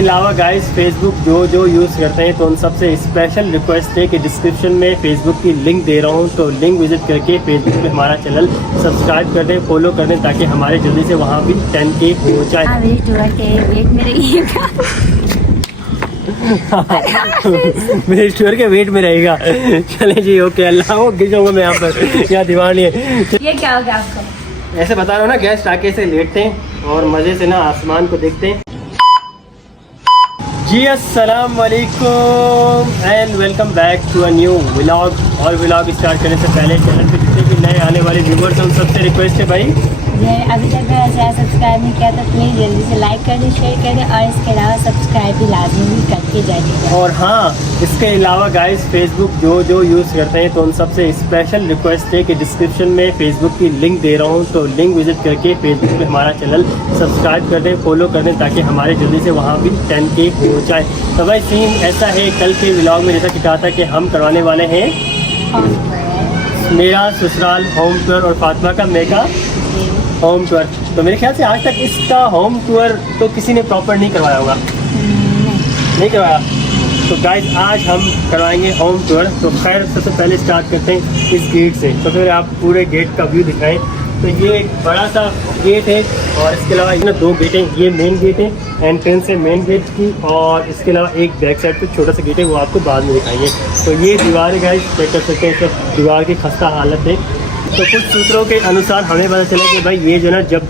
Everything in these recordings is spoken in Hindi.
अलावा गाइस फेसबुक जो यूज़ करते हैं तो उन सबसे स्पेशल रिक्वेस्ट है कि डिस्क्रिप्शन में फेसबुक की लिंक दे रहा हूँ, तो लिंक विजिट करके फेसबुक पे हमारा चैनल सब्सक्राइब कर दें, फॉलो कर दें, ताकि हमारे जल्दी से वहाँ भी 10K हो जाए। मेरे स्टोर के वेट में रहेगा। चले जी, ओके, अल्लाह वो गिर जाऊंगा मैं यहाँ पर, क्या दीवानी है। ये क्या होगा आपको? ऐसे बता रहा हूँ ना, गेस्ट आके से लेटते हैं और मज़े से ना आसमान को देखते हैं। जी अस्सलाम वालेकुम and welcome back to a new vlog. और व्लॉग स्टार्ट करने से पहले चैनल पे जितने भी नए आने वाले व्यूवर्स हैं उन सबसे रिक्वेस्ट है भाई, अभी तक अगर सब्सक्राइब नहीं किया तो प्लीज़ जल्दी से लाइक कर दें, शेयर कर दें और इसके अलावा सब्सक्राइब भी लाजमी भी करके जाइएगा। और हाँ, इसके अलावा गाइस फेसबुक जो यूज़ करते हैं तो उन सबसे स्पेशल रिक्वेस्ट है कि डिस्क्रिप्शन में फेसबुक की लिंक दे रहा हूँ, तो लिंक विजिट करके फेसबुक पे हमारा चैनल सब्सक्राइब कर दें, फॉलो कर दें, ताकि हमारे जल्दी से वहाँ भी 10K हो जाए। तो भाई सीन ऐसा है, कल के व्लॉग में जैसा कि कहा था कि हम करवाने वाले हैं मेरा ससुराल होम टूर और फातिमा का मेगा होम टूर। तो मेरे ख्याल से आज तक इसका होम टूर तो किसी ने प्रॉपर नहीं करवाया होगा, नहीं करवाया। तो गाइस आज हम करवाएंगे होम टूर। तो खैर सबसे पहले स्टार्ट करते हैं इस गेट से, तो फिर आप पूरे गेट का व्यू दिखाएं। तो ये एक बड़ा सा गेट है और इसके अलावा इसमें 2 गेट हैं। ये मेन गेट है, एंट्रेंस है मेन गेट की, और इसके अलावा एक बैक साइड पे छोटा सा गेट है, वो आपको बाद में दिखाएंगे। तो ये दीवार है गाइस, चेक कर सकते हैं, सब दीवार की खस्ता हालत है। तो कुछ सूत्रों के अनुसार हमें पता चला कि भाई ये जो ना जब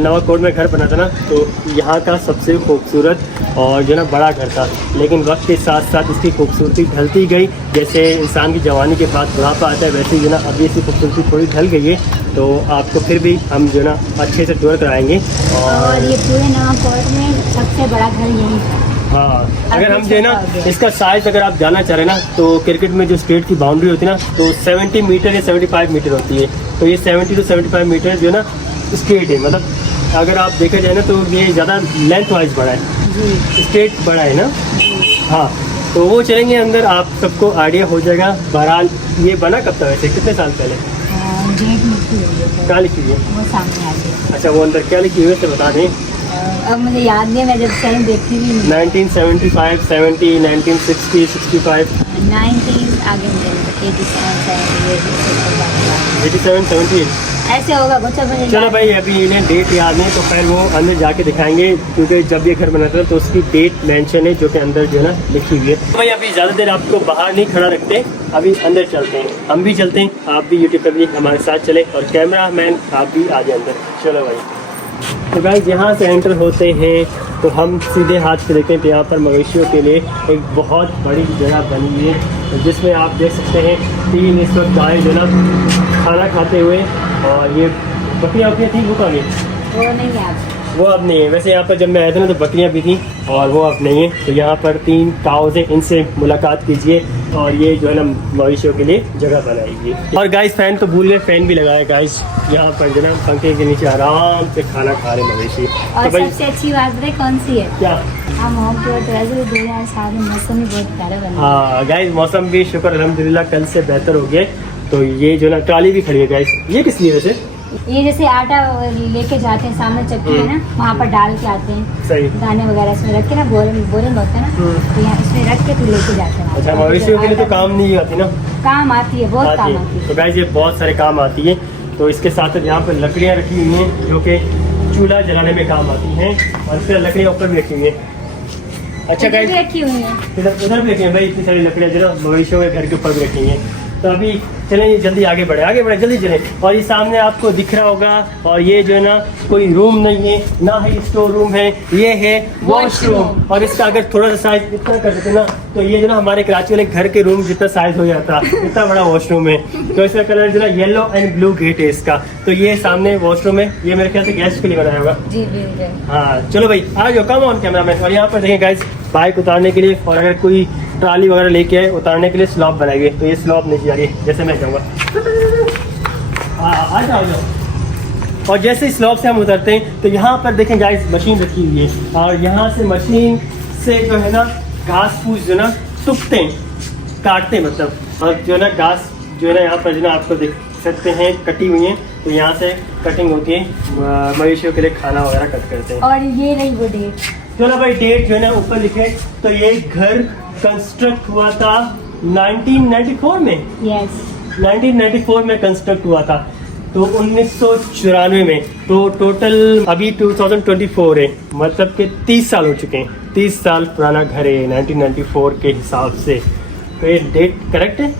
नवाकोट में घर बना था ना, तो यहाँ का सबसे खूबसूरत और जो ना बड़ा घर था, लेकिन वक्त के साथ साथ इसकी खूबसूरती ढलती गई। जैसे इंसान की जवानी के बाद बुढ़ापा आता है, वैसे जो ना अभी इसकी खूबसूरती थोड़ी ढल गई है। तो आपको फिर भी हम जो ना अच्छे से टूर कराएंगे। और ये पूरे नवाकोट में सबसे बड़ा घर यही था। हाँ, अगर हम जो ना इसका साइज अगर आप जानना चाह रहे हैं ना, तो क्रिकेट में जो स्टेट की बाउंड्री होती है ना, तो 70 मीटर या 75 मीटर होती है। तो ये 70 to 75 मीटर जो ना स्टेट है, मतलब अगर आप देखा जाए ना तो ये ज़्यादा लेंथ वाइज बड़ा है, स्टेट बड़ा है ना। हाँ, तो वो चलेंगे अंदर, आप सबको आइडिया हो जाएगा। बहरहाल ये बना कब था वैसे, कितने साल पहले? क्या लिखी हुई है वो सामने आ गया। अच्छा, वो अंदर क्या लिखी हुई है बता दें। अब मुझे याद नहीं, मैं जब सही देखती थी 1975, 70, 1960, 65, 90 आगे मुझे 87, 78 ऐसे होगा कुछ। अब चलो भाई, अभी इन्हें डेट याद नहीं, तो खैर वो अंदर जाके दिखाएंगे, क्योंकि जब ये घर बना था तो उसकी डेट मेंशन है जो कि अंदर जो है ना लिखी हुई है। तो भाई अभी ज़्यादा देर आपको बाहर नहीं खड़ा रखते, अभी अंदर चलते हैं, हम भी चलते हैं, आप भी यूट्यूब पर भी हमारे साथ चले, और कैमरा मैन आप भी आ जाए अंदर। चलो भाई, तो गाइस यहाँ से एंटर होते हैं तो हम सीधे हाथ से देखते हैं, तो यहाँ पर मवेशियों के लिए एक बहुत बड़ी जगह बनी हुई है, जिसमें आप देख सकते हैं 3 इस वक्त गाय जो ना खाना खाते हुए, और ये बकरियाँ थी, वो कहाँ गई? वो नहीं है, वो अब नहीं है। वैसे यहाँ पर जब मैं आया था ना तो बकरियाँ भी थी, और वो अब नहीं है। तो यहाँ पर 3 काउज हैं, इनसे मुलाकात कीजिए, और ये जो है ना मवेशियों के लिए जगह बनाएगी। और गाइस फैन तो भूल गए, फैन भी लगाया गाइस। यहाँ पर जो ना पंखे के नीचे आराम से खाना खा रहे मवेशी। और तो सबसे अच्छी बात है कौन सी है? क्या? हम होम टूर तो वैसे भी 2007 में मौसम भी बहुत प्यारा बना। हाँ गाइस, मौसम भी शुक्र अल्हम्दुलिल्लाह कल से बेहतर हो गया। तो ये जो ना ट्राली भी खड़ी है गाइस, ये किस लिए वैसे? ये जैसे आटा लेके जाते हैं, सामने चक्की है ना, वहाँ पर डाल के आते हैं, सही दाने वगैरह इसमें रख के ना, बोरे में होता है ना, तो यहाँ इसमें रख के फिर लेके जाते हैं। अच्छा, मवेशियों के लिए तो काम नहीं आती ना? काम आती है, बहुत काम आती है। तो गाइस ये बहुत सारे काम आती है। तो इसके साथ यहाँ पर लकड़ियाँ रखी हुई हैं, जो कि चूल्हा जलाने में काम आती हैं, और फिर लकड़ियाँ ऊपर भी रखी हुई हैं। अच्छा गाइस, रखी हुई है उधर भी रखी है भाई, इतनी सारी लकड़ियाँ जो ना मवेशियों के घर के ऊपर भी रखी हैं। तो अभी चलें, जल्दी आगे बढ़े जल्दी चलें। और ये सामने आपको दिख रहा होगा, और ये जो है ना कोई रूम नहीं है, ना ही स्टोर रूम है, ये है वॉशरूम। और इसका अगर थोड़ा सा साइज इतना कर देते ना, तो ये जो ना हमारे कराची वाले घर के रूम जितना साइज हो जाता, इतना बड़ा वॉशरूम है। तो इसका कलर जो ना येलो एंड ब्लू गेट है इसका। तो ये सामने वॉशरूम है, ये मेरे ख्याल से गेस्ट के लिए बनाया होगा। जी बिल्कुल। हाँ चलो भाई, आ जाओ, कम ऑन कैमरा मैन। और यहाँ पर देखें गाइस, बाइक उतारने के लिए, और अगर कोई ट्राली वगैरह लेके आए उतारने के लिए स्लॉप बनाई गई। तो ये स्लॉप नीचे जा रही है, जैसे मैं कहूँगा आ जाओ। और जैसे स्लॉप से हम उतरते हैं तो यहाँ पर देखें गाइस, मशीन रखी हुई है, और यहाँ से मशीन से जो है ना घास फूस जो ना टुकते हैं, काटते हैं मतलब, और जो है ना घास जो है ना यहाँ पर जो ना आपको देख सकते हैं कटी हुई हैं। तो यहाँ से कटिंग होती है, मवेशियों के लिए खाना वगैरह कट करते हैं। और ये रही वो डेट। चलो भाई डेट जो है ना ऊपर लिखे। तो ये घर कंस्ट्रक्ट हुआ था 1994 में। यस 1994 में कंस्ट्रक्ट हुआ था, तो 1994 में। तो टोटल अभी 2024 है, मतलब कि 30 साल हो चुके हैं। 30 साल पुराना घर है 1994 के हिसाब से। तो ये डेट करेक्ट है?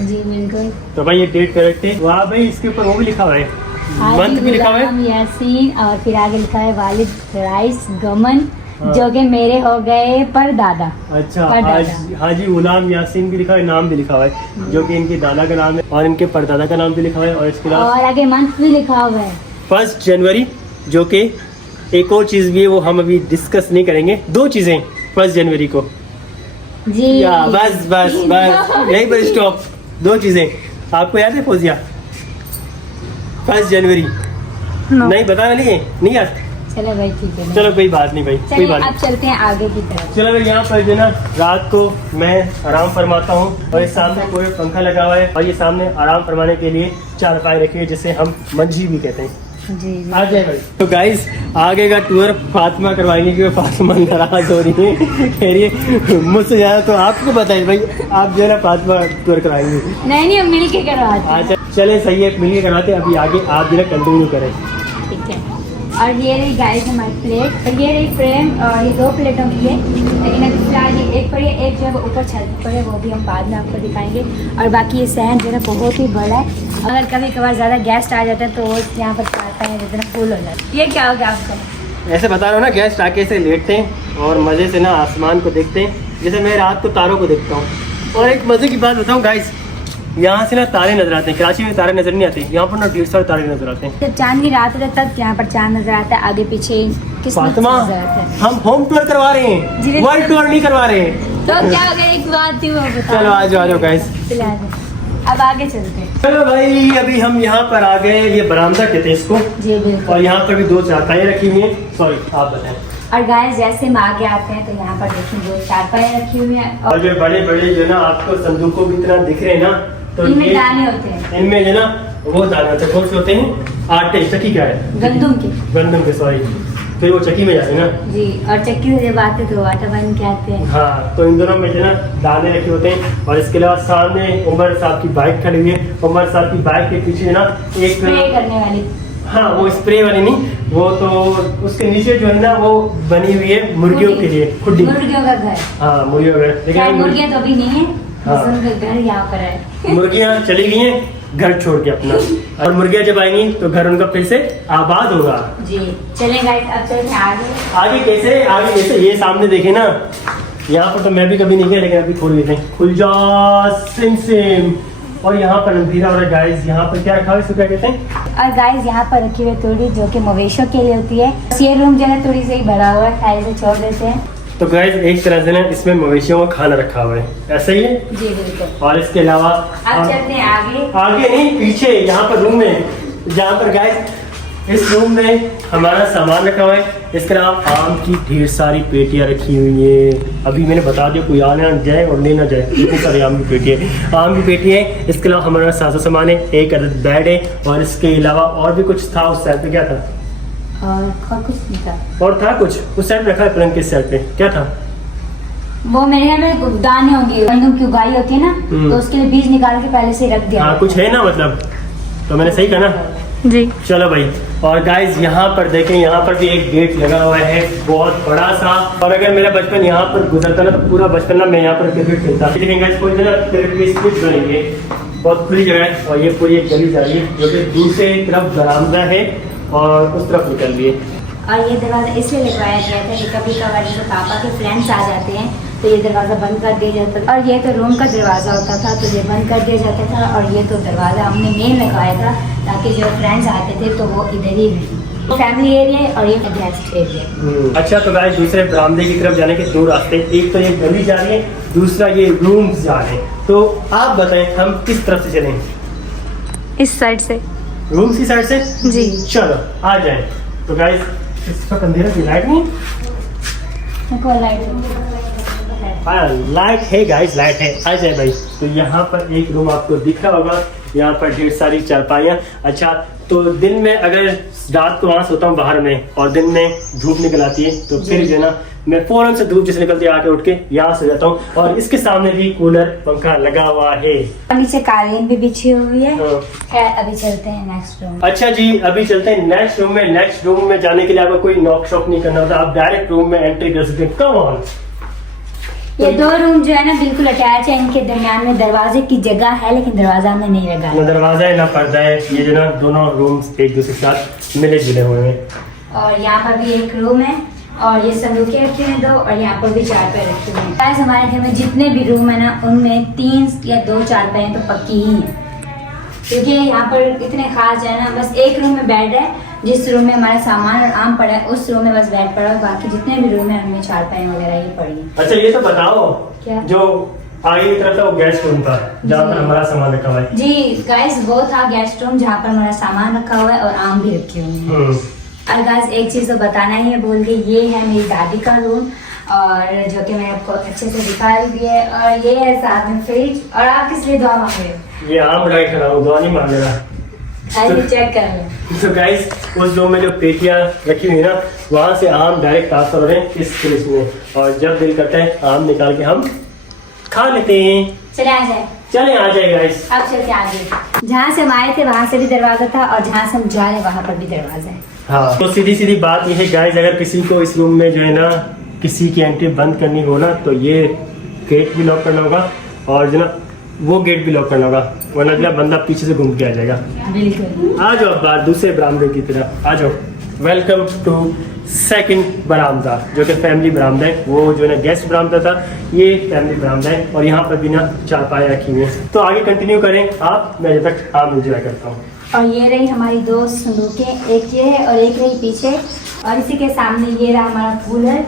जी बिल्कुल। तो भाई ये डेट करेक्ट है। वाह भाई, इसके ऊपर वो भी लिखा हुआ है, मंथ भी लिखा हुआ है। यासीन, और फिर आगे लिखा है वालिद राइस गमन, हाँ। जो कि मेरे हो गए परदादा। अच्छा, परदादा। आज हाजी गुलाम यासीन भी लिखा है, नाम भी लिखा हुआ है, जो कि इनके दादा का नाम है, और इनके परदादा का नाम भी लिखा हुआ है। और इसके अलावा और आगे मंथ भी लिखा हुआ है 1 जनवरी, जो कि एक और चीज़ भी है, वो हम अभी डिस्कस नहीं करेंगे। 2 चीज़ें 1 जनवरी को। जी। या बस बस बस यही पर स्टॉप। 2 चीज़ें आपको याद है फौजिया? 1 जनवरी नहीं बताना, नहीं याद? चलो भाई ठीक है। चलो कोई बात नहीं भाई, कोई चलिए बात अब नहीं। चलते हैं आगे की तरफ। चलो भाई, यहाँ पर जो ना रात को मैं आराम फरमाता हूँ, और इस सामने पूरे पंखा लगा हुआ है, और ये सामने आराम फरमाने के लिए चारपाई रखी है, जिसे हम मंजी भी कहते हैं। जी आ जाए भाई। तो गाइस, आगे का टूर फातिमा करवाएंगे, क्योंकि फातिमा नाराज हो रही है, कह रही है मुझसे ज़्यादा तो आपको बताइए भाई, आप जो है ना फातिमा टूर करवाएंगे। नहीं हम मिल के करवाते हैं। अच्छा चले, सही है, मिलके करवाते हैं। अभी आगे आप जो है कंटिन्यू करें। ठीक है। और ये रही गाइस हमारी प्लेट, और ये रही फ्रेम, और ये 2 प्लेटों की है, लेकिन अभी फिलहाल ये एक पड़ी है, एक जो है वो ऊपर छत पर है, वो भी हम बाद में आपको दिखाएंगे। और बाकी ये सहन जो है बहुत ही बड़ा है, अगर कभी कभार ज़्यादा गेस्ट आ जाते हैं तो वो यहाँ पर चाहता है जितना फुल हो जाता है। ये क्या हो गया आपका? ऐसे बता रहा हूँ ना, गेस्ट आके से लेटते हैं और मज़े से ना आसमान को देखते हैं, जैसे मैं रात को तारों को देखता हूँ। और एक मज़े की बात बताऊँ गाइस, यहाँ से ना तारे नजर आते हैं। कराची में तारे नजर नहीं आते, यहाँ पर ना ढेर सारे तारे नजर आते हैं। जब चांद की रात होता है तब यहाँ पर चांद नजर आता है, आगे पीछे किस फातिमा, नजर आता है। हम होम टूर करवा रहे जी, हैं, वर्ल्ड टूर नहीं करवा रहे हैं। तो क्या हो गया, एक बात थी वो बता। चलो आ जाओ गाइस। अब आगे चलते हैं। चलो भाई, अभी हम यहाँ पर आ गए। ये बरामदा कहते हैं इसको, जी बिल्कुल। और यहाँ पर भी 2 चारपाई रखी हुई हैं। सॉरी, आप बताएं। और गाइस जैसे हम आगे आते हैं तो यहाँ पर देखिए 2 चारपाई रखी हुई है, और जो बड़े बड़े जो ना आपको संदूकों की तरह दिख रहे हैं ना, तो इनमें ये- दाने होते हैं, इनमें जो ना वो दाने होते हैं। कौन से होते हैं? आटे, चक्की का है, गंदम के। गंदम के, सॉरी। फिर वो चक्की में जाते हैं ना। जी, और चक्की से जब आते तो आटा बन के आते हैं। हाँ, तो इन दोनों में जो ना दाने रखे होते हैं। और इसके अलावा सामने उमर साहब की बाइक खड़ी हुई है। उमर साहब की बाइक के पीछे ना एक, स्प्रे करने वाली। हाँ वो स्प्रे वाली नहीं, वो तो उसके नीचे जो है ना वो बनी हुई है मुर्गियों के लिए, खुड्डी। मुर्गियों का घर। हाँ मुर्गियों का घर। खैर लेकिन मुर्गियाँ तो अभी नहीं है, हाँ। बस उनका घर यहाँ पर है। मुर्गियाँ चली गई हैं घर छोड़ के अपना, और मुर्गियाँ जब आएंगी तो घर उनका फिर से आबाद होगा। जी चलें गाइस, अब चलते हैं आगे। आगे कैसे? आगे कैसे? ये सामने देखे ना, यहाँ पर तो मैं भी कभी नहीं गया, लेकिन अभी खोल देते हैं। खुल जा सिम सिम। और यहाँ पर अंधेरा हो रहा है गाइस। यहाँ पर क्या रखा है, इसको क्या कहते हैं? और गाइस यहाँ पर रखी हुई तोड़ी जो कि मवेशियों के लिए होती है। ये रूम जो है थोड़ी से ही भरा हुआ है, ऐसे छोड़ देते हैं। तो गाइस एक तरह से ना इसमें मवेशियों का खाना रखा हुआ है, ऐसा ही है। जी बिल्कुल। और इसके अलावा अब चलते हैं आगे। आगे नहीं, पीछे यहाँ पर रूम में, जहाँ पर गाइस इस रूम में हमारा सामान रखा हुआ है। इसके अलावा आम की ढेर सारी पेटियां रखी हुई है। अभी मैंने बता दिया, कोई आने ना जाए और ले ना जाए, इतनी सारी आम की पेटी है। आम की पेटी है। इसके अलावा हमारा सारा सामान है, एक अदद बेड है, और इसके अलावा और भी कुछ था। उस साइड पे क्या था? और कुछ नहीं था। और था कुछ उस साइड रखा है, पलंग के साइड पे क्या था? वो मेरे घर में दाने होंगे, गंदम की उगाई होती है ना, तो उसके लिए बीज निकाल के पहले से रख दिया। हाँ कुछ है ना, मतलब तो मैंने सही कहा ना? जी। चलो भाई, और गाइज यहाँ पर देखें, यहाँ पर भी एक गेट लगा हुआ है बहुत बड़ा सा। और अगर मेरा बचपन यहाँ पर गुजरता ना, तो पूरा बचपन ना मैं यहाँ पर क्रिकेट खेलता। लेकिन गाइज कोई ना क्रिकेट की स्पिच बनेंगे, बहुत खुली जगह है। और ये पूरी एक गली जा रही है, जो कि दूसरे तरफ बरामदा है और उस तरफ निकल रही है। और ये दरवाजा इसलिए लगवाया गया था कि कभी कभार जैसे पापा के फ्रेंड्स आ जाते हैं तो ये दरवाज़ा बंद कर दिया जाता था। और ये तो रूम का दरवाज़ा होता था तो ये बंद कर दिया जाता था। और ये तो दरवाज़ा हमने मेन लगवाया था ताकि जो फ्रेंड्स आते थे तो वो इधर ही रहें। फैमिली एरिया और ये गेस्ट एरिया। अच्छा, तो गाइस दूसरे बरामदे की तरफ जाने के 2 रास्ते, एक तो ये गली जा रही है, दूसरा ये रूम्स जा रहे हैं। तो आप बताएं हम किस तरफ से चलें? इस साइड से। रूम्स की साइड से? जी। चलो आ जाए। तो गाइस इस वक्त अंधेरा की लाइट नहीं, हाँ लाइट है गाइस, लाइट है। आ जाए भाई। तो यहाँ पर एक रूम आपको दिख रहा होगा, यहाँ पर ढेर सारी चारपाइयाँ। अच्छा, तो दिन में अगर रात को वहाँ सोता हूँ बाहर में और दिन में धूप निकल आती है तो फिर जो है ना मैं फौरन से धूप जैसे निकलती है आके उठ के यहाँ सो जाता हूँ। और इसके सामने भी कूलर पंखा लगा हुआ है और नीचे कालीन भी बिछी हुई है। हाँ। खैर अभी चलते हैं नेक्स्ट रूम। अच्छा जी, अभी चलते हैं नेक्स्ट रूम में। नेक्स्ट रूम में जाने के लिए आपको कोई नॉक शॉक नहीं करना होता, आप डायरेक्ट रूम में एंट्री कर सकते हैं। Come on. ये दो रूम जो है ना बिल्कुल अटैच है, इनके दरमियान में दरवाजे की जगह है लेकिन दरवाजा में नहीं लगा ना दरवाजा है ना पर्दा है, ये जो ना दोनों रूम्स एक दूसरे के साथ मिले जुले हुए हैं। और यहाँ पर भी एक रूम है और ये संदूकें रखे हैं दो और यहाँ पर भी चारपाई रखे हुए हैं। गाइस हमारे घर में जितने भी रूम है ना उनमें 3 या 2 चारपाई तो पक्की ही है, क्योंकि यहाँ पर इतने खास है ना। बस एक रूम में बेड है, जिस रूम में हमारा सामान और आम पड़ा है उस रूम में बस बेड पड़ा है, बाकी जितने भी रूम है उनमें चारपाई वगैरह ही पड़ी है। अच्छा ये तो बताओ, क्या? जो आगे की तरफ था वो गेस्ट रूम था जहाँ पर हमारा सामान रखा हुआ है। जी गाइस वो था गेस्ट रूम जहाँ पर हमारा सामान रखा हुआ है और आम भी रखे हुए हैं। और गाइस एक चीज तो बताना ही है भूल गई, ये है मेरी दादी का रूम और जो कि मैंने आपको अच्छे से दिखाई भी है। और ये है साथ में फ्रिज। और आप किस लिए दुआ मांग रहे हो? ये आम ड्राई खड़ा हूँ, दुआ नहीं मांग रहा। आइए चेक कर लो। तो गाइस उस रूम में जो पेटियां रखी हुई ना वहाँ से आम डायरेक्ट ट्रांसफर हो रहे हैं इस फ्रिज में, और जब दिल करता है आम निकाल के हम खा लेते हैं। चले आ जाए, चले आ जाए गाइस। अब चलते आगे। जहाँ से हम आए थे वहाँ से भी दरवाजा था और जहाँ से हम जा रहे वहाँ पर भी दरवाजा है। हाँ, तो सीधी सीधी बात यह है गाइस, अगर किसी को इस रूम में जो है ना किसी की एंट्री बंद करनी हो ना तो ये गेट भी लॉक करना होगा और जो ना वो गेट भी लॉक करना होगा, वरना अगला बंदा पीछे से घूम के आ जाएगा। बिल्कुल। आ जाओ बाहर दूसरे बरामदे की तरफ आ जाओ। वेलकम टू सेकंड बरामदा, जो कि फैमिली बरामदा है। वो जो है ना गेस्ट बरामदा था, ये फैमिली बरामदा है और यहाँ पर भी ना चारपाई रखी हुई है। तो आगे कंटिन्यू करें आप, मैं जब तक आम एंजॉय करता हूँ। और ये रही हमारी 2 संदूकें, एक ये है और एक रही पीछे, और इसी के सामने ये रहा हमारा कूलर।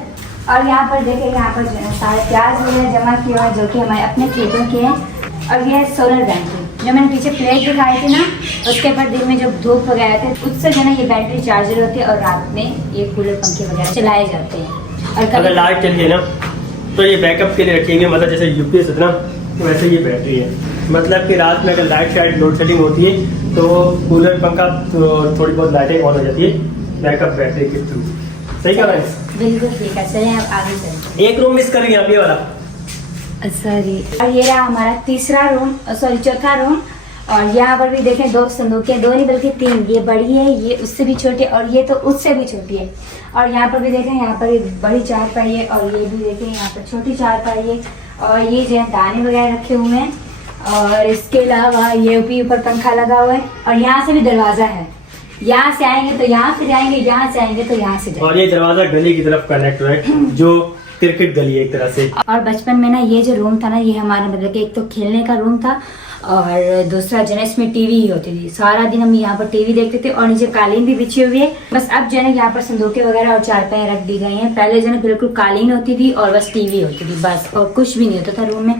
और यहाँ पर देखें, यहाँ पर जो है सारे प्याज वगैरह जमा किए हुए हैं जो कि हमारे अपने खेतों के हैं। और ये है सोलर बैटरी, जो मैंने पीछे प्लेट दिखाई थी ना उसके ऊपर दिन में जब धूप वगैरह थे उससे जो है ना ये बैटरी चार्जर होती है और रात में ये कूलर पंखे वगैरह चलाए जाते हैं। और अगर लाइट चली है ना तो ये बैकअप के लिए रखेंगे, मतलब जैसे यूपीएस होता है ना वैसे ये बैटरी है, मतलब कि रात में अगर लाइट शाइट लोड शेडिंग होती है तो कूलर पंखा तो थोड़ी बहुत लाइटें ऑन हो जाती है बैकअप बैटरी के थ्रू। सही कह रहे हैं? बिल्कुल ठीक है, चलिए अब आगे चलते एक रूम मिस कर गए आप, ये वाला। हैं। सॉरी। और ये रहा हमारा तीसरा रूम, सॉरी चौथा रूम। और यहाँ पर भी देखें 2 संदूकें, 2 नहीं बल्कि 3, ये बड़ी है, ये उससे भी छोटी और ये तो उससे भी छोटी है। और यहाँ पर भी देखें, यहाँ पर बड़ी चारपाई है और ये भी देखें यहाँ पर छोटी चारपाई है। और ये जो है दाने वगैरह रखे हुए हैं और इसके अलावा ये भी ऊपर पंखा लगा हुआ है। और यहाँ से भी दरवाजा है, यहाँ से आएंगे तो यहाँ से जाएंगे, यहाँ से आएंगे तो यहाँ से जाएंगे। और ये दरवाजा गली की तरफ कनेक्ट है, जो क्रिकेट गली है एक तरह से। और बचपन में ना ये जो रूम था ना ये हमारा मतलब कि एक तो खेलने का रूम था और दूसरा जो है इसमें टीवी ही होती थी। सारा दिन हम यहाँ पर टीवी देखते थे और नीचे कालीन भी बिछी हुई है। बस अब जो है यहाँ पर संदूकें वगैरह और चारपाई रख दी गई हैं। पहले जो है बिल्कुल कालीन होती थी और बस टीवी होती थी बस, और कुछ भी नहीं होता था रूम में।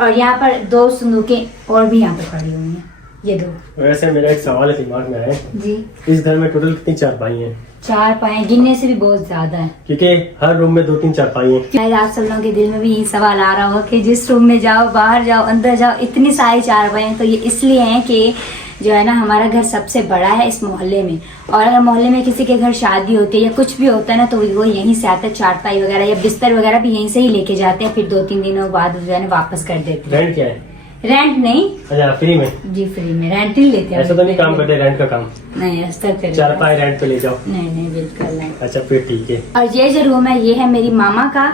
और यहाँ पर 2 संदूकें और भी यहाँ पर पड़ी हुई हैं, ये 2। वैसे मेरा एक सवाल है दिमाग में आया जी। इस घर में टोटल कितनी चारपाई हैं? 4 गिनने से भी बहुत ज्यादा है, क्योंकि हर रूम में 2-3 चारपाई हैं। शायद आप सब लोगों के दिल में भी यही सवाल आ रहा होगा कि जिस रूम में जाओ, बाहर जाओ, अंदर जाओ, इतनी सारी चारपाई हैं। तो ये इसलिए हैं कि जो है ना हमारा घर सबसे बड़ा है इस मोहल्ले में, और अगर मोहल्ले में किसी के घर शादी होती है या कुछ भी होता है ना तो वो यहीं से आते हैं, चारपाई वगैरह या बिस्तर वगैरह भी यहीं से ही लेके जाते हैं, फिर 2-3 दिनों बाद जो है ना वापस कर देते हैं। रेंट क्या है? रेंट नहीं, अच्छा फ्री में? जी फ्री में, रेंट ही लेते हैं। ऐसा तो नहीं काम करते रेंट का काम? नहीं ऐसा करते, चारपाई रेंट पे ले जाओ। नहीं बिल्कुल नहीं। अच्छा फिर ठीक है। और ये जो रूम है ये है मेरी मामा का,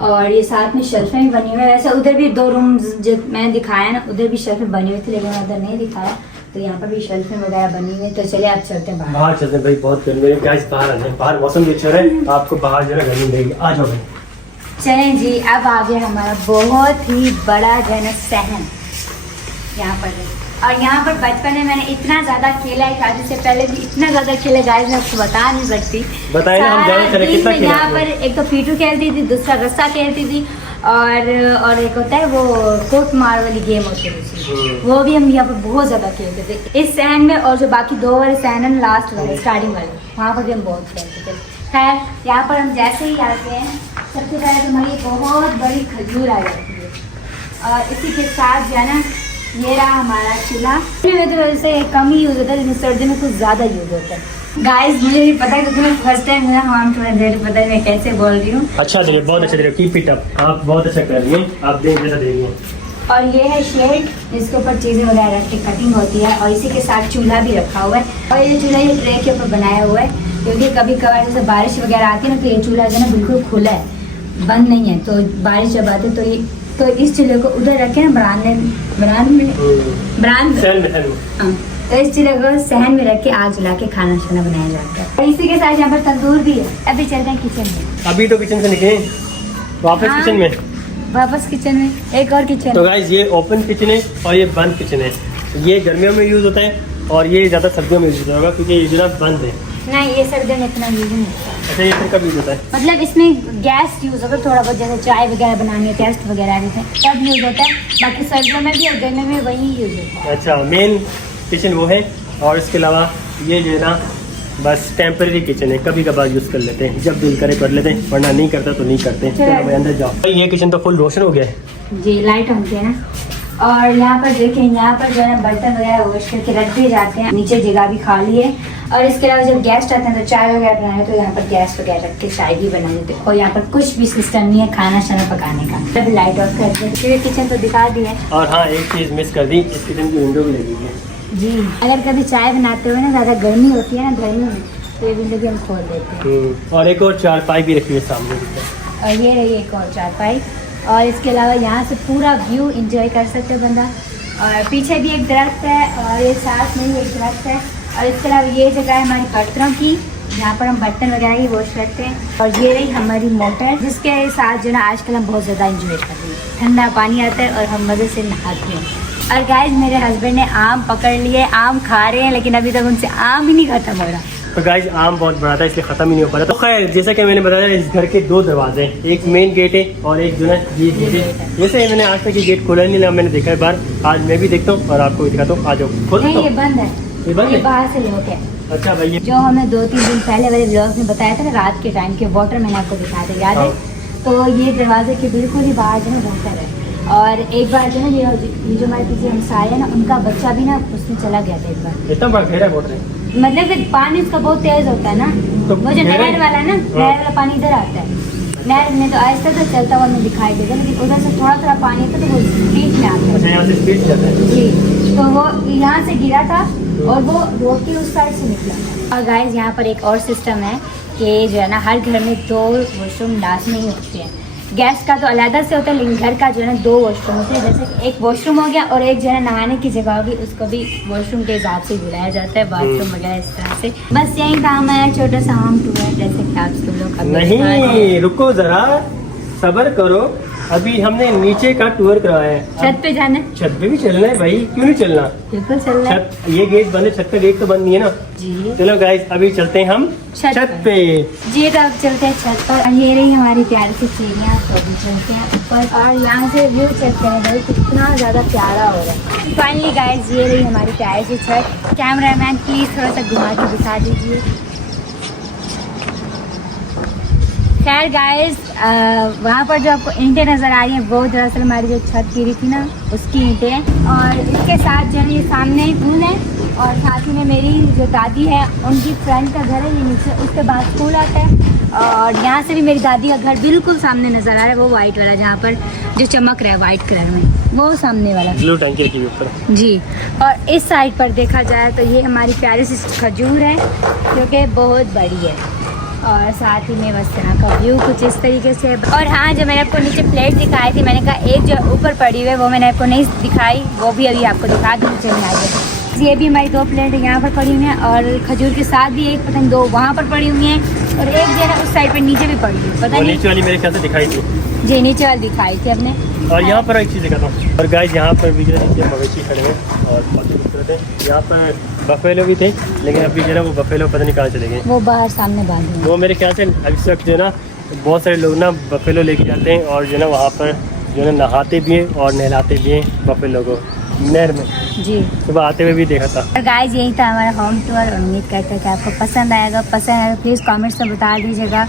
और ये साथ में शेल्फें भी बनी हुई है। वैसे उधर भी 2 रूम जो मैंने दिखाया ना उधर भी शेल्फें बनी हुई थी, लेकिन उधर नहीं दिखाया। तो यहाँ पर भी शेल्फें वगैरह बनी हुई है। तो चलिए आप चलते हैं बाहर चलते हैं भाई, बहुत गर्मी है गाइस, बाहर आ जाए। बाहर मौसम भी अच्छा है, आपको बाहर जो है गर्मी लगेगी। आ जाओ भाई। चलें जी, अब आ गया हमारा बहुत ही बड़ा जो है ना सहन यहाँ पर है। और यहाँ पर बचपन में मैंने इतना ज्यादा खेला है, शादी से पहले भी इतना ज्यादा खेला गाइस, मैं आपको बता नहीं सकती। बताइए ना, हम ज्यादा खेले, कितना खेला यहाँ आपने? पर एक तो पीटू खेलती थी, दूसरा रस्सा खेलती थी, और एक होता है वो कोट मार वाली गेम होती है, वो भी हम यहाँ पर बहुत ज्यादा खेलते थे इस सहन में। और जो बाकी 2 वाले सहन है लास्ट वाले स्टार्टिंग वाले, वहाँ पर भी हम बहुत खेलते थे। खैर यहाँ पर हम जैसे ही आते हैं सबसे पहले तो हमारी बहुत बड़ी खजूर आ जाती है, और इसी के साथ जो है ना ये रहा हमारा चूल्हा। में तो वैसे कम ही यूज होता है, लेकिन सर्दियों में कुछ ज्यादा यूज होता है। गाइस मुझे नहीं पता क्योंकि मैं फर्स्ट टाइम मेरा होम टूर दे रही, पता है मैं कैसे बोल रही हूँ। अच्छा दे, बहुत अच्छा दे, कीप इट अप, आप बहुत अच्छा कर रही हैं, आप देख जैसा दे रही हैं। और ये है शेड जिसके ऊपर चीज़ें वगैरह रख के कटिंग होती है, और इसी के साथ चूल्हा भी रखा हुआ है। और ये चूल्हा ये ट्रे के ऊपर बनाया हुआ है, क्योंकि कभी कभार जैसे बारिश वगैरह आती है ना, तो ये चूल्हा जो है ना बिल्कुल खुला है, बंद नहीं है। तो बारिश जब आती है तो इस चूल्हे को उधर रखे ना बरामदे हाँ, तो इस चूल्हे को सहन में रख के आग जला के खाना शाना बनाया जाता है। और इसी के साथ यहाँ पर तंदूर भी है। अभी चलते हैं किचन में। अभी तो किचन से निकले वापस हाँ। किचन में, वापस किचन में, एक और किचन। तो गाइस ये ओपन किचन है और ये बंद किचन है। ये गर्मियों में यूज़ होता है और ये ज़्यादा सर्दियों में यूज़ होगा, क्योंकि ये ज़रा बंद है। नहीं, ये सर्दियों में इतना यूज नहीं होता। अच्छा, ये फिर कब यूज़ होता है? मतलब इसमें गैस यूज होता है थोड़ा बहुत, जैसे चाय वगैरह बनानी है, टेस्ट वगैरह भी है तब यूज होता है। बाकी सर्दियों में भी और गर्मियों में वही यूज होता है। अच्छा, मेन किचन वो है, और इसके अलावा ये जो है ना बस टेम्परेरी किचन है, कभी कभार यूज़ कर लेते हैं, जब दिल करे कर लेते हैं, वरना नहीं करता तो नहीं करते। चलो भाई अंदर जाओ। ये किचन तो फुल रोशन हो गया है जी, लाइट होती है ना। और यहाँ पर देखें, यहाँ पर जो है बर्तन वगैरह वॉश करके रख दिए जाते हैं, नीचे जगह भी खाली है। और इसके अलावा जब गेस्ट आते हैं तो चाय वगैरह बनाए तो यहाँ पर गैस वगैरह रख के चाय भी बना देते हैं। और यहाँ पर कुछ भी सिस्टम नहीं है खाना शाना पकाने का। तब लाइट ऑफ कर देते, किचन तो दिखा दी है। और हाँ, एक चीज़ मिस कर दी, इस किचन की विंडो भी लगी है जी, अगर कभी चाय बनाते हुए ना ज़्यादा गर्मी होती है ना गर्मी में, तो ये विंडो भी हम खोल देते हैं। और एक और चारपाई भी रखी है सामने। और ये रही एक और चारपाई। और इसके अलावा यहाँ से पूरा व्यू एंजॉय कर सकते हो बंदा। और पीछे भी एक दरख्त है, और ये साथ में भी एक दरख्त है। और इसके अलावा ये जगह है हमारी बर्तनों की, जहाँ पर हम बर्तन वगैरह ही वॉश करते हैं। और ये रही हमारी मोटर, जिसके साथ जो ना आजकल हम बहुत ज़्यादा एंजॉय कर रहे हैं। ठंडा पानी आता है और हम मज़े से नहाते हैं। और गाइस मेरे हस्बैंड ने आम पकड़ लिए, आम खा रहे हैं, लेकिन अभी तक उनसे आम ही नहीं खत्म हो रहा। तो गाइस आम बहुत बड़ा था, इसलिए ख़त्म ही नहीं हो पा रहा। तो खैर, जैसा कि मैंने बताया, इस घर के 2 दरवाजे हैं, एक मेन गेट है और एक जो है ये गेट है। जैसे मैंने आज तक ये गेट खोला नहीं, मैंने देखा है बार, आज मैं भी देखता हूँ और आपको भी दिखाता हूँ। आ जाओ, खोल नहीं, दो। ये बंद है, ये बंद है? बाहर से लॉक है। अच्छा भाई, जो हमें 2-3 दिन पहले वाले ब्लॉग में बताया था ना, रात के टाइम के वाटर मैंने आपको दिखाया था, याद है? तो ये दरवाजे के बिल्कुल ही बाहर जो है वाटर है। और एक बार जो है ये जो हमारे पीछे हमसाए है ना, उनका बच्चा भी ना उसमें चला गया था एक बार। इतना बड़ा गहरा वाटर है? मतलब कि पानी उसका बहुत तेज होता है ना, तो वो जो नहर वाला है ना, हाँ। नहर वाला पानी इधर आता है। नहर में तो आहिस्ता से चलता हुआ हमें दिखाई देता है, लेकिन उधर से थोड़ा थोड़ा पानी आता है तो वो स्पीड में आता अच्छा, है। यहाँ से स्पीड जाता है? जी, तो वो यहाँ से गिरा था और वो रोड की उस साइड से निकला। और गाइस यहाँ पर एक और सिस्टम है कि जो है ना हर घर में 2 वॉशरूम लाजमी ही होते हैं। गैस का तो अलग से होता है, लेकिन घर का जो है ना 2 वॉशरूम होते हैं। जैसे एक वॉशरूम हो गया और एक जो है ना नहाने की जगह होगी, उसको भी वॉशरूम के हिसाब से बुलाया जाता है, बाथरूम वगैरह इस तरह से। बस यही था हमारा छोटा सा होम टूर है, जैसे कि आप सब लोग नहीं, रुको जरा, सब्र करो। अभी हमने नीचे का टूर करवाया है, छत पे जाना है। छत पे भी चलना है भाई, क्यों नहीं चलना? बिल्कुल चल रहा है छत, ये गेट बंद है, छत का गेट तो बंद नहीं है ना। जी। चलो गाइस, अभी चलते हैं हम छत पे। जी, तो अब चलते हैं छत पर। और ये रही हमारी प्यारी सी सीढ़ियाँ, तो अभी चलते हैं ऊपर और यहाँ से व्यू चेक करें भाई, कितना ज़्यादा प्यारा हो रहा है। फाइनली गाइस, ये रही हमारी प्यारी सी छत। कैमरामैन प्लीज़ थोड़ा सा घुमा के दिखा दीजिए। खैर गाइस, वहाँ पर जो आपको ईंटें नज़र आ रही हैं, वो दरअसल हमारी जो छत गिरी थी ना, उसकी ईंटें हैं। और इसके साथ जो है ये सामने स्कूल है, और साथ ही में मेरी जो दादी है उनकी फ्रेंड का घर है ये नीचे, उसके बाद स्कूल आता है। और यहाँ से भी मेरी दादी का घर बिल्कुल सामने नज़र आ रहा है, वो वाइट वाला जहाँ पर जो चमक रहा है वाइट कलर में, वो सामने वाला ब्लू टंकी के ऊपर। जी। और इस साइड पर देखा जाए तो ये हमारी प्यारी सी खजूर है, जो कि बहुत बड़ी है। और साथ ही में बस यहाँ का व्यू कुछ इस तरीके से। और हाँ, जो मैंने आपको नीचे प्लेट दिखाई थी, मैंने कहा एक जो ऊपर पड़ी हुई है वो मैंने आपको नहीं दिखाई, वो भी अभी आपको दिखा दूँ नीचे में आगे। ये भी हमारी 2 प्लेट यहाँ पर पड़ी हुई हैं, और खजूर के साथ भी एक पतंग 2 वहाँ पर पड़ी हुई हैं, और एक जो है ना उस साइड पर नीचे भी पड़ी हुई, पता नहीं। नीचे वाली मेरे ख्याल से दिखाई थी। जी, नीचे वाली दिखाई थी हमने। और यहाँ पर एक चीज़ दिखाता हूँ। और गाइस, यहाँ पर भी जो है नीचे मवेशी खड़े हैं और बहुत ही खूबसूरत है। यहाँ पर बफेलो भी थे, लेकिन अभी जो है ना वो बफेलो पता नहीं कहाँ चले गए। वो बाहर सामने बांधे हैं। वो मेरे ख्याल से इस वक्त जो है ना बहुत सारे लोग ना बफेलो लेके जाते हैं, और जो है ना वहाँ पर जो है ना नहाते भी हैं और नहलाते भी हैं बफेलो को नहर में। जी, सुबह आते हुए भी देखा था। और गाइस, यही था हमारा होम टूर। उम्मीद करते हैं कि आपको पसंद आएगा। पसंद आएगा प्लीज़ कमेंट्स में बता दीजिएगा।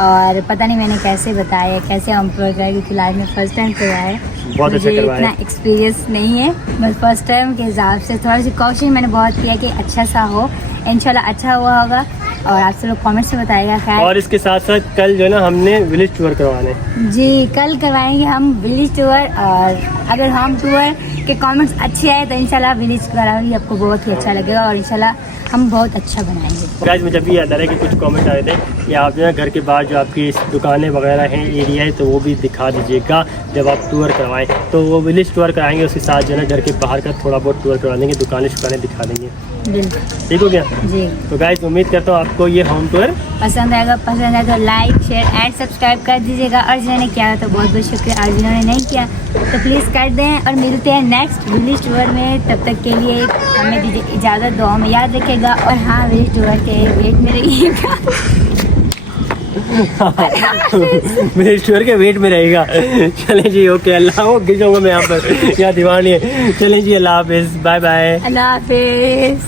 और पता नहीं मैंने कैसे बताया कैसे होम टूर कराया, क्योंकि लाइफ में फर्स्ट टाइम करवाया है। बहुत अच्छा मुझे करवाया इतना है। एक्सपीरियंस नहीं है, बस फर्स्ट टाइम के हिसाब से थोड़ा सी कोशिश मैंने बहुत किया कि अच्छा सा हो, इंशाल्लाह अच्छा हुआ होगा। और आप सब लोग कमेंट्स में बताएगा। खैर और इसके साथ साथ कल जो है ना हमने विलेज टूर करवाने। जी, कल करवाएंगे हम विलेज टूर, और अगर होम टूर के कमेंट्स अच्छे आए तो इंशाल्लाह विलेज कराएंगे, आपको बहुत ही अच्छा लगेगा और इंशाल्लाह हम बहुत अच्छा बनाएंगे। गाइस मुझे भी याद आ रहा है कि कुछ कमेंट आए थे कि आप जो है घर के बाहर जो आपकी दुकानें वगैरह हैं, एरिया है, तो वो भी दिखा दीजिएगा जब आप टूर करवाएं। तो वो विलेज टूर कराएंगे, उसके साथ जो है ना घर के बाहर का थोड़ा बहुत टूर करवा देंगे, दुकानें दिखा देंगे। बिल्कुल ठीक हो गया? जी। तो गाइस उम्मीद करता हूँ आपको ये होम टूर पसंद आएगा तो लाइक शेयर एंड सब्सक्राइब कर दीजिएगा, और जिन्होंने किया है तो बहुत बहुत शुक्रिया, और जिन्होंने नहीं किया तो प्लीज़ कर दें। और मिलते हैं नेक्स्ट विलेज टूर में, तब तक के लिए हमें दीजिए इजाज़त, दुआ में याद रखेगा। और हाँ, विलेज टूर के वेट में रहिएगा। विलेज टूर के वेट में रहेगा। चलें जी, ओके, अल्लाह वो गिर जाऊंगा मैं यहाँ पर, यहाँ दीवार नहीं है। चलें जी, अल्लाह हाफिज़, बाय बाय। अल्लाह हाफिज़।